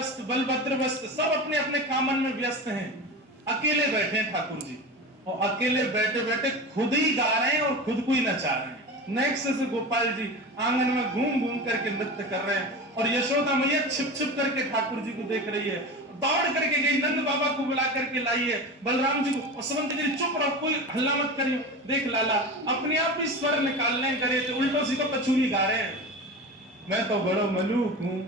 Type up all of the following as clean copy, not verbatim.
वस्त बलभद्र वस्त सब अपने अपने कामन में व्यस्त हैं, अकेले बैठे हैं ठाकुर जी, और अकेले बैठे बैठे खुद ही गा रहे हैं और खुद को ही नचा रहे हैं। नेक्स्ट से गोपाल जी आंगन में घूम घूम करके नृत्य कर रहे हैं और यशोदा मैया छिप छिप करके ठाकुर जी को देख रही है, दौड़ करके गई, नंद बाबा को बुला करके लाई है, बलराम जी को, और सुमंत जी चुप रहो, कोई हल्ला मत करियो, देख लाला अपने आप ही स्वर निकालने करे थे, उल्टो सीधो कचूरी गा रहे हैं, मैं तो बड़ो मलूक हूं,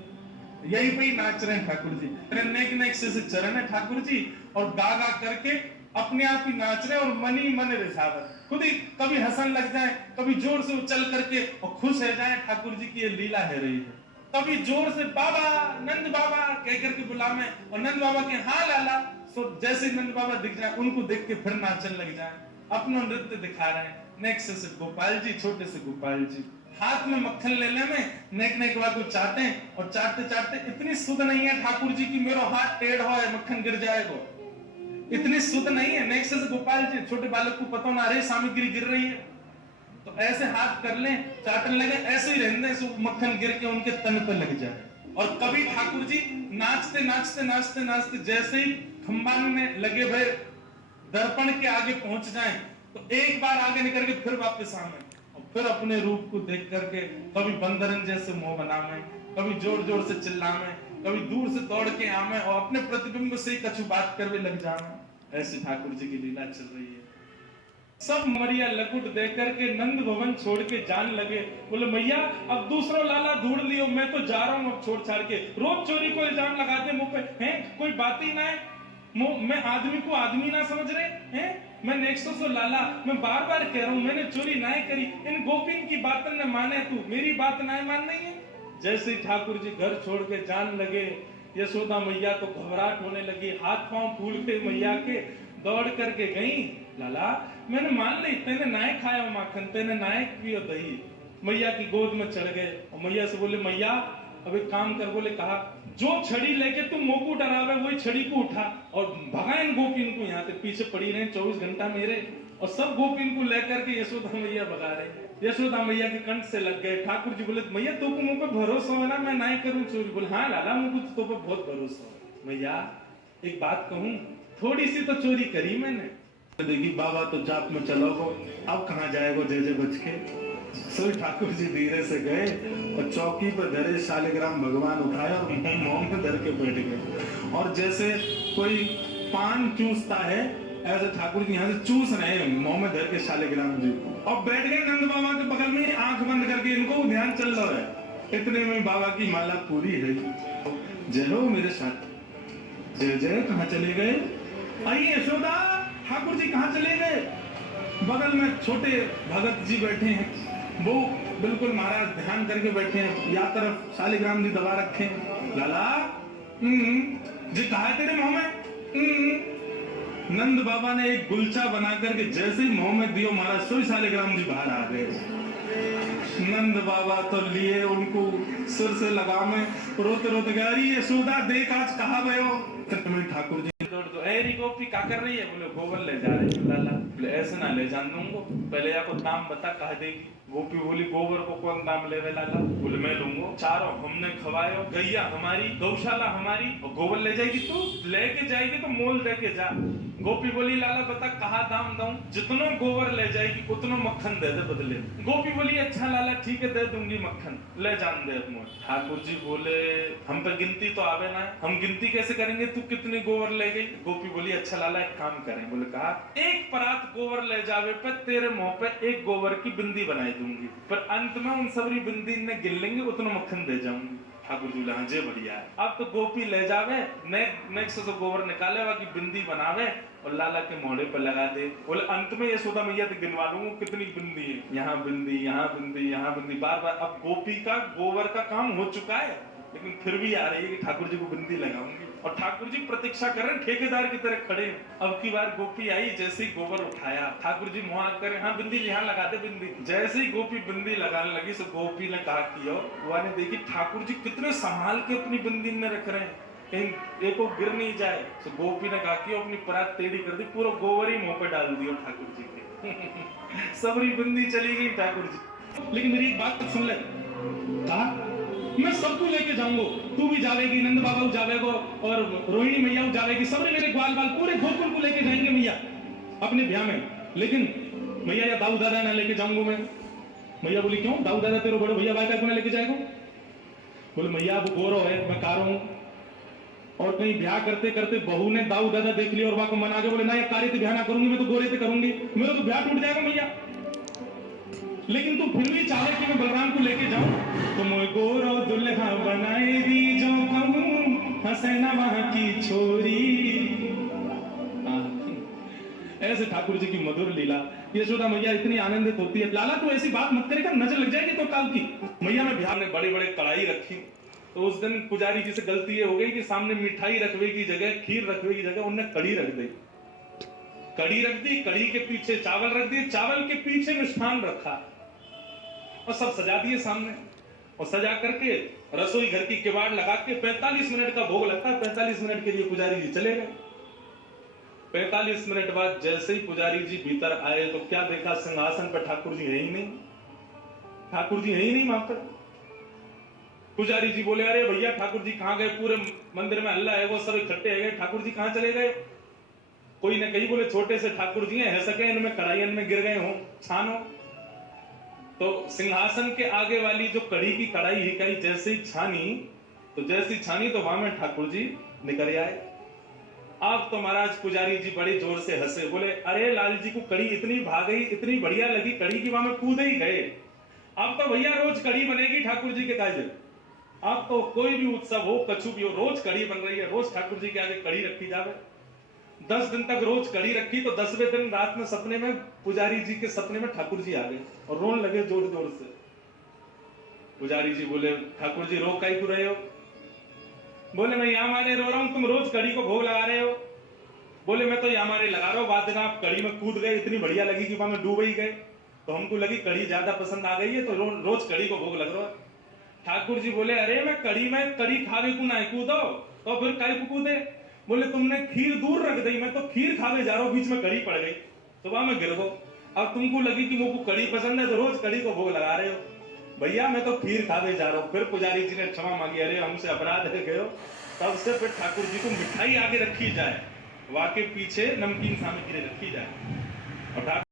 यही पे ही नाच रहे हैं ठाकुर जी, नेक नेक से चरण है ठाकुर जी, और गा गा करके अपने आप ही नाच रहे और मन ही मन रिझावत, खुद ही कभी हंसन लग जाए, कभी जोर से उछल करके और खुश हो जाए, ठाकुर जी की ये लीला है रही है। कभी जोर से बाबा नंद बाबा कह करके बुलावे और नंद बाबा के हाँ लाला, तो जैसे नंद बाबा दिख जाए उनको देख के फिर नाचन लग जाए, अपना नृत्य दिखा रहे हैं। नेक्स्ट से गोपाल जी, छोटे से गोपाल जी हाथ में मक्खन लेने में नेक नेक को चाहते हैं और चाटते चाटते इतनी सुध नहीं है ठाकुर जी की मेरा हाथ टेढ़ हो मक्खन गिर जाएगा, इतनी सुध नहीं है। नेक्स्ट से गोपाल जी छोटे बालक को पता ना अरे सामग्री गिर रही है, तो ऐसे हाथ कर लें चाटने लगे, ऐसे ही रहने से मक्खन गिर के उनके तन पे लग जाए। और कभी ठाकुर जी नाचते नाचते नाचते नाचते जैसे ही खंबान में लगे भय दर्पण के आगे पहुंच जाएं, तो एक बार आगे निकल के फिर वापस आवे और फिर अपने रूप को देख करके कभी बंदरन जैसे मुंह बनावे, कभी जोर जोर से चिल्लावे, कभी दूर से दौड़ के आवे और अपने प्रतिबिंब से कछु बात करवे लग जावे। ऐसे ठाकुर जी की लीला चल रही है। सब मरिया लकुट देख करके नंद भवन छोड़ के जान लगे, बोले मैया अब दूसरा लाला ढूंढ लियो, मैं तो जा रहा हूँ अब छोड़ छाड़ के, रोज चोरी को इल्जाम लगाते मुंह पे हैं, कोई बात ही ना है, मैं आदमी को आदमी ना समझ रहे हैं, मैं नेक्स्ट सो लाला मैं बार बार कह रहा हूँ मैंने चोरी ना करी, इन गोपिन की बात न माने, तू मेरी बात ना मान नहीं है। जैसे ठाकुर जी घर छोड़ के जान लगे, यशोदा मैया तो घबराहट होने लगी, हाथ पांव फूल के मैया के दौड़ करके गई, लाला मैंने मान ली तेने नाय खाया माखन, तेने नाय पियो दही, मैया की गोद में चढ़ गए और मैया से बोले मैया अब एक काम कर, बोले कहा जो छड़ी लेके तुम मोकू डरावे वही छड़ी को उठा और भगा इन गोपिन को, यहाँ से पीछे पड़ी रहे 24 घंटा मेरे, और सब गोपिन को लेकर के यशोदा मैया भगा रहे। यशोदा मैया के कंठ से लग गए। ठाकुर जी बोले मैया तो मुझ पे भरोसा हो ना, मैं नहीं करूं चोरी। बोले हाँ लाला मुझे तो पे बहुत भरोसा हो। मैया एक बात कहूं, थोड़ी सी तो चोरी करी मैंने। देखी बाबा तो जाप में चलोगो, अब कहाँ जाएगो जय जय बच के। सो ठाकुर जी धीरे से गए और चौकी पर धरे शालिग्राम भगवान उठाया और मुंह में धर के बैठ गए, और जैसे कोई पान चूसता है ऐसे ठाकुर जी यहाँ से चूस रहे हैं मुंह में धर के शालिग्राम जी, और बैठ गए नंद बाबा के बगल में, आंख बंद करके इनको ध्यान चल रहा है। इतने में बाबा की माला पूरी है। जय हो मेरे साथ, जय जय। कहाँ चले गए? आइए यशोदा, ठाकुर जी कहाँ चले गए? बगल में छोटे भगत जी बैठे हैं, वो बिल्कुल महाराज ध्यान करके बैठे हैं, या तरफ शालिग्राम जी दबा रखे। लाला जी कहा है तेरे मुंह में? नंद बाबा ने एक गुलचा बना करके जैसे ही मुंह में दियो महाराज सोई शालिग्राम जी बाहर आ गए। नंद बाबा तो लिए उनको सिर से लगा में रोते रोते गया, अरे यशोदा देख आज कहाँ गए हो? ठाकुर जी ऐरी गोपी क्या कर रही है? बोले गोबर ले जा रही है लाला। बोले ऐसे ना ले जान दूंगो, पहले आपको दाम बता कहा देगी। गोपी बोली गोबर को कौन दाम लेवे लाला? बोले मैं लूंगो, चारों हमने खवायो, गैया हमारी, गौशाला हमारी, और गोबर ले जाएगी तू? लेके जाएगी तो मोल दे के जा। गोपी बोली लाला बता कहा दाम दूं? जितनो गोबर ले जाएगी उतनो मक्खन दे दे बदले। गोपी बोली अच्छा लाला ठीक है दे दूंगी मक्खन, ले जान दे अपने। ठाकुर जी बोले हम पे गिनती तो आवे ना, हम गिनती कैसे करेंगे, तू कितनी गोबर ले गई? गोपी बोली अच्छा लाला एक काम करें। बोले कहा एक परात गोबर ले जावे पे तेरे मुंह पे एक गोबर की बिंदी बनाई दूंगी, पर अंत में उन सबरी बिंदी ने गिन लेंगे उतना मक्खन दे जाऊंगी। ठाकुर जी बोले हाँ जे बढ़िया है। अब तो गोपी ले जावे, नेक्स्ट से गोबर निकाले वा की बिंदी बनावे और लाला के मोड़े पर लगा दे। बोले अंत में यशोदा मैया तो गिनवा दूंगा कितनी बिंदी है, यहाँ बिंदी, यहाँ बिंदी, यहाँ बिंदी, बार बार। अब गोपी का गोबर का काम हो चुका है, लेकिन फिर भी आ रही है कि ठाकुर जी को बिंदी लगाऊंगी, और ठाकुर जी प्रतीक्षा कर रहे हैं ठेकेदार की तरह खड़े। अब की बार गोपी आई, जैसे ही गोबर उठाया ठाकुर जी मुंह कर हाँ बिंदी यहाँ लगा दे बिंदी। जैसे ही गोपी बिंदी लगाने लगी तो गोपी ने कहा किया, वो ने देखी ठाकुर जी कितने संभाल के अपनी बिंदी में रख रहे हैं, कहीं एक को गिर नहीं जाए। तो गोपी ने कहा कि अपनी परात टेढ़ी कर दी, पूरा गोबर ही मुंह पे डाल दिया ठाकुर जी के। सबरी बिंदी चली गई ठाकुर जी। लेकिन मेरी एक बात सुन ले, कहा मैं सबको लेके जाऊंगा, तू भी जावेगी, नंद बाबा जावेगो और रोहिणी मैया जावेगी, सबने मेरे ग्वाल बाल पूरे गोकुल को लेके जाएंगे मैया अपने ब्याह में। लेकिन मैया या दाऊ दादा ना लेके जाऊंगा मैं। मैया बोली क्यों, दाऊ दादा तेरे बड़े भैया भाई को ना लेके जाएगा? बोले मैया वो गोरो है, मैं कारो हूं। और कहीं ब्याह करते करते बहू ने दाऊ दादा देख लिया और वहां को मना के बोले ना ये कारी से ब्याह ना करूंगी, मैं तो गोरे से करूंगी, मेरा तो ब्याह टूट जाएगा मैया। लेकिन तू फिर भी चाहे कि मैं बलराम को लेके जाऊं, तो मोए गोरो दुल्हा बनाएगी जो कहूं, हसैना वहां की छोरी। ऐसे ठाकुर जी की मधुर लीला। यशोदा मैया इतनी आनंदित होती है, लाला तू ऐसी बात मत करेगा, नजर लग जाएगी तो काल की। मैया में बिहार ने बड़े बड़े कढ़ाई रखी, तो उस दिन पुजारी जी से गलती ये हो गई कि सामने मिठाई रखने की जगह, खीर रखने की जगह उन्होंने कड़ी रख दी। कड़ी रख दी, कड़ी के पीछे चावल रख दिए, चावल के पीछे मिष्ठान रखा और सब सजा दिए सामने। और सजा करके रसोई घर की किवाड़ लगा के 45 मिनट का भोग लगता है, 45 मिनट के लिए पुजारी जी चले गए। 45 मिनट बाद जैसे ही पुजारी जी भीतर आए तो क्या देखा, सिंहासन पर ठाकुर जी है ही नहीं। ठाकुर जी है ही नहीं वहां पर। पुजारी जी बोले अरे भैया ठाकुर जी कहां गए, पूरे मंदिर में हल्ला है, वो सब इकट्ठे है गए, ठाकुर जी कहां चले गए? कोई ने कही बोले छोटे से ठाकुर जी है सके, इनमें कढ़ाई में गिर गए हो, छान हो। तो सिंहासन के आगे वाली जो कड़ी की कढ़ाई ही कही जैसे ही छानी, तो जैसी छानी तो वहां में ठाकुर जी निकल आए। अब तो महाराज पुजारी जी बड़े जोर से हंसे, बोले अरे लाल जी को कड़ी इतनी भाग गई, इतनी बढ़िया लगी कड़ी की, वहां में कूद ही गए। अब तो भैया रोज कड़ी बनेगी ठाकुर जी के काज। अब तो कोई भी उत्सव हो, कछु भी हो, रोज कड़ी बन रही है, रोज ठाकुर जी के आगे कड़ी रखी जावे। 10 दिन तक रोज कड़ी रखी, तो 10वें दिन रात में सपने में पुजारी जी के सपने में ठाकुर जी आ गए और रोने लगे जोर जोर से। पुजारी जी बोले ठाकुर जी रो काहे क्यों रहे हो? बोले मैं यहाँ मारे रो रहा हूं, तुम रोज कड़ी को भोग लगा रहे हो। बोले मैं तो यहाँ मारे लगा रहा हूं, बाद में आप कड़ी में कूद गए, इतनी बढ़िया लगी कि वहां में डूब ही गए, तो हमको लगी कड़ी ज्यादा पसंद आ गई है, तो रोज कड़ी को भोग लग रहा है। ठाकुर जी बोले अरे मैं कड़ी खावे को ना कूदो, तो फिर काय को कूदे? बोले तुमने खीर दूर रख दी, मैं तो खीर खावे जा रहा हूं, बीच में कड़ी पड़ गई तो वहां में गिर गो। अब तुमको लगी कि मुझको कड़ी पसंद है, तो रोज कड़ी को भोग लगा रहे हो। भैया मैं तो खीर खावे जा रहा हूं। फिर पुजारी जी ने क्षमा मांगी, अरे हमसे अपराध है गयो। तब से फिर ठाकुर जी को मिठाई आगे रखी जाए, वाके पीछे नमकीन सामग्री रखी जाए। और